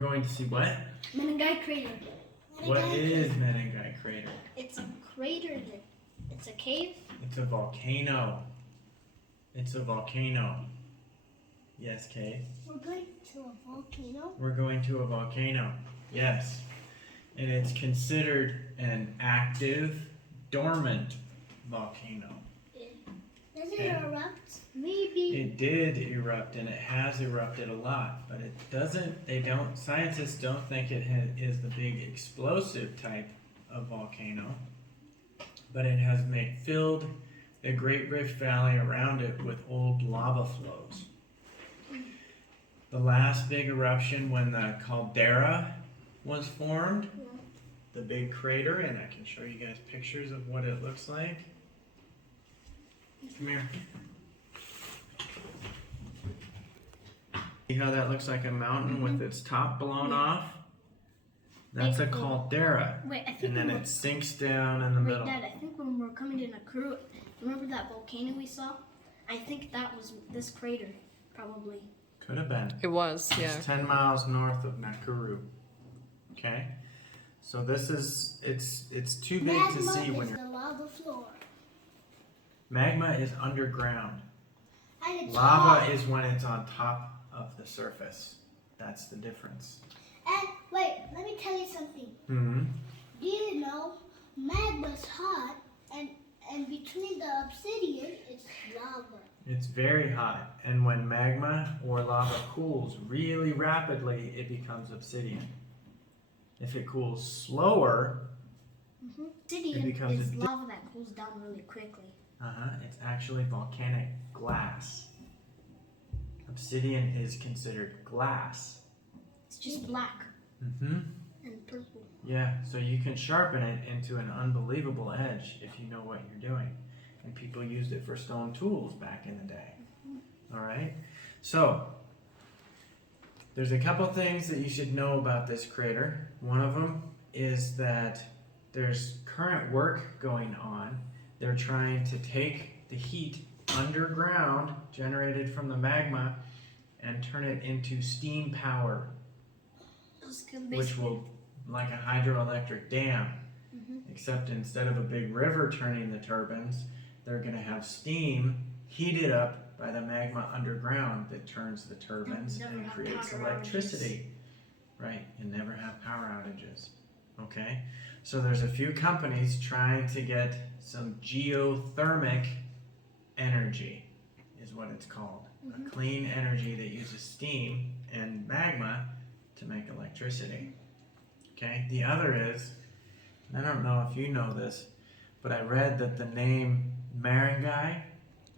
We're going to see what? Menengai Crater. What is Menengai Crater? It's a crater. It's a cave. It's a volcano. It's a volcano. Yes, Kay? We're going to a volcano? We're going to a volcano. Yes. And it's considered an active, dormant volcano. Does it erupt? Maybe. It did erupt, and it has erupted a lot, but it doesn't, scientists don't think it is the big explosive type of volcano, but it has filled the Great Rift Valley around it with old lava flows. The last big eruption when the caldera was formed, the big crater, and I can show you guys pictures of what it looks like. Come here. See how that looks like a mountain with its top blown off? That's a caldera. Wait, I think and then it sinks down in the middle. Dad, I think when we were coming to Nakuru, remember that volcano we saw? I think that was this crater, probably. Could have been. It was, yeah. It's 10 miles north of Nakuru. Okay? So this is, it's too big to see when you're... the lava floor. Magma is underground. And it's Lava hot. is when it's on top of the surface. That's the difference. And wait, let me tell you something. Mm-hmm. Do you know magma's hot, and between the obsidian, it's lava. It's very hot, and when magma or lava cools really rapidly, it becomes obsidian. If it cools slower, Obsidian it becomes is lava that cools down really quickly. it's actually volcanic glass. Obsidian is considered glass. It's just black Mm-hmm. and purple. Yeah, so you can sharpen it into an unbelievable edge if you know what you're doing. And people used it for stone tools back in the day. All right? So, there's a couple things that you should know about this crater. One of them is that there's current work going on. They're trying to take the heat underground generated from the magma and turn it into steam power, which will, like a hydroelectric dam, except instead of a big river turning the turbines, they're going to have steam heated up by the magma underground that turns the turbines and creates electricity. Right, and never have power outages. Okay, so there's a few companies trying to get some geothermic energy, is what it's called. A clean energy that uses steam and magma to make electricity. Okay, the other is, I don't know if you know this, but I read that the name Menengai,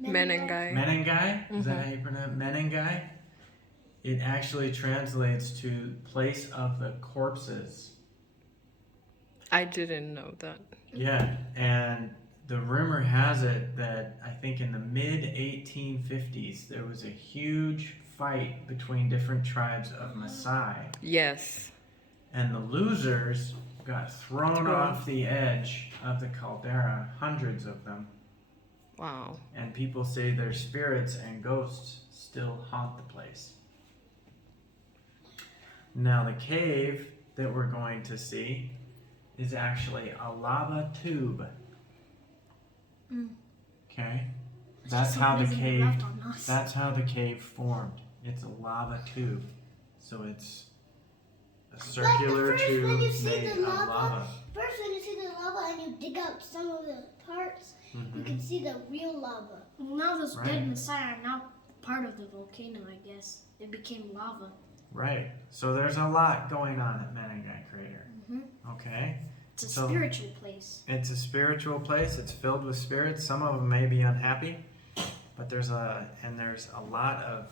is that how you pronounce it? Menengai? It actually translates to place of the corpses. I didn't know that. Yeah, and the rumor has it that I think in the mid-1850s there was a huge fight between different tribes of Maasai. Yes. And the losers got thrown off the edge of the caldera, hundreds of them. Wow. And people say their spirits and ghosts still haunt the place. Now the cave that we're going to see is actually a lava tube. Okay? That's how the cave formed. It's a lava tube. So it's a circular tube made of lava. First, when you see the lava and you dig out some of the parts, you can see the real lava. Well, now those dead Messiah are now part of the volcano, I guess. It became lava. Right. So there's a lot going on at Menengai Crater. Okay? It's a spiritual place. It's a spiritual place. It's filled with spirits. Some of them may be unhappy, but there's a lot of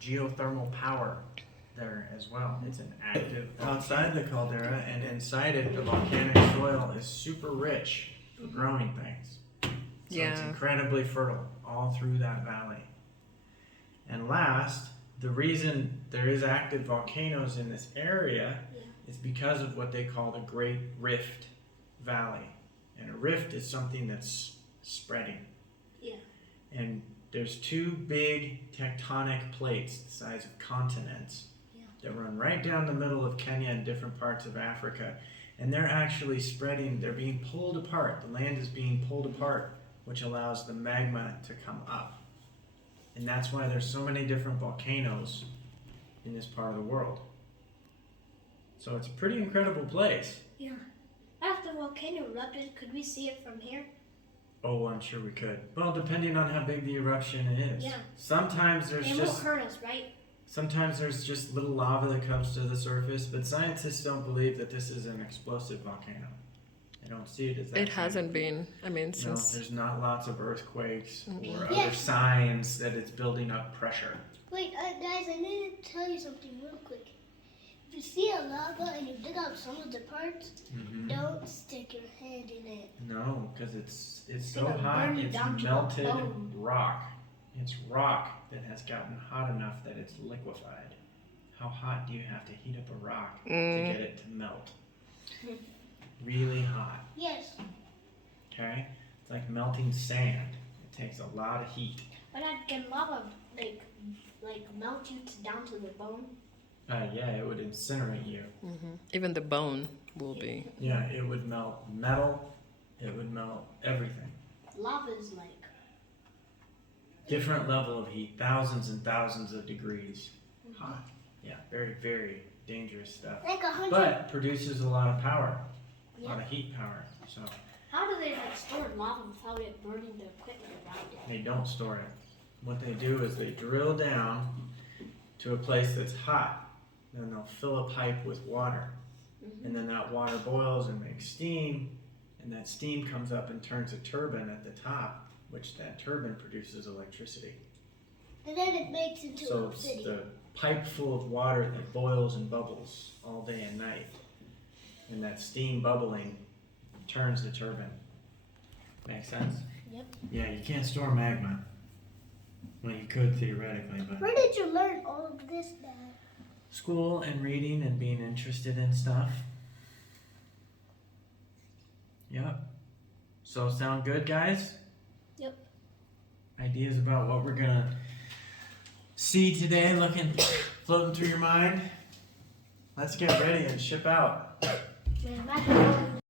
geothermal power there as well. It's an active outside the caldera, and inside it the volcanic soil is super rich for growing things. So it's incredibly fertile all through that valley. And last, the reason there is active volcanoes in this area is because of what they call the Great Rift Valley. And a rift is something that's spreading. Yeah. And there's two big tectonic plates the size of continents that run right down the middle of Kenya and different parts of Africa. And they're actually spreading, they're being pulled apart. The land is being pulled apart, which allows the magma to come up. And that's why there's so many different volcanoes in this part of the world. So it's a pretty incredible place. Yeah. After the volcano erupted, could we see it from here? Oh, I'm sure we could. Well, depending on how big the eruption is. Yeah. Sometimes there's It won't hurt us, right? Sometimes there's just little lava that comes to the surface, but scientists don't believe that this is an explosive volcano. They don't see it as that. It hasn't been. I mean, No, since. there's not lots of earthquakes or Yeah. other signs that it's building up pressure. Wait, guys, I need to tell you something real quick. If you see a lava and you dig out some of the parts, don't stick your hand in it. No, because it's so gonna hot, burn you it's down to the melted bone. rock. It's rock that has gotten hot enough that it's liquefied. How hot do you have to heat up a rock to get it to melt? Really hot, Yes, okay? It's like melting sand. It takes a lot of heat. but can lava like melt you down to the bone? Yeah, it would incinerate you. Even the bone will be. Yeah, it would melt metal. It would melt everything. Lava is like Different level of heat, thousands and thousands of degrees hot. Yeah, very, very dangerous stuff. like 100. But produces a lot of power, a Yeah. lot of heat power. So How do they store lava without it burning the equipment around it? they don't store it. What they do is they drill down to a place that's hot. Then they'll fill a pipe with water. And then that water boils and makes steam. And that steam comes up and turns a turbine at the top, which that turbine produces electricity. And then it makes into So a it's city. the pipe full of water that boils and bubbles all day and night. And that steam bubbling turns the turbine. Make sense? Yep. Yeah, you can't store magma. Well, you could theoretically, but Where did you learn all of this, Dad? school and reading and being interested in stuff. Yep. So sound good, guys? Yep. Ideas about what we're gonna see today, floating through your mind? Let's get ready and ship out. Man,